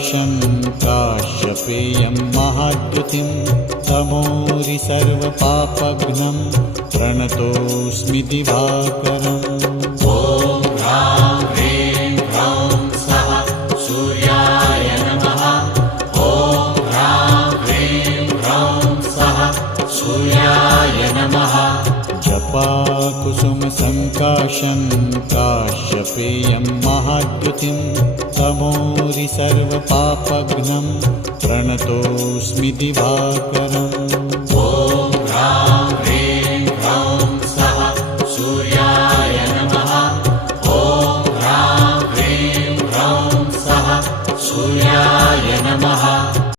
सङ्काशं काश्यपेयं महाद्युतिं तमोरि सर्वपापघ्नं प्रणतोऽस्मि दिवाकरम्। ॐ ह्रां ह्रीं ह्रौं सः सूर्याय नमः। ॐ ह्रां ह्रीं ह्रौं सः सूर्याय नमः। जपाकुसुमसङ्काशं काश्यपेयं महाद्युतिं तमोरि सर्वपापघ्नं प्रणतोऽस्मि दिवाकरम्।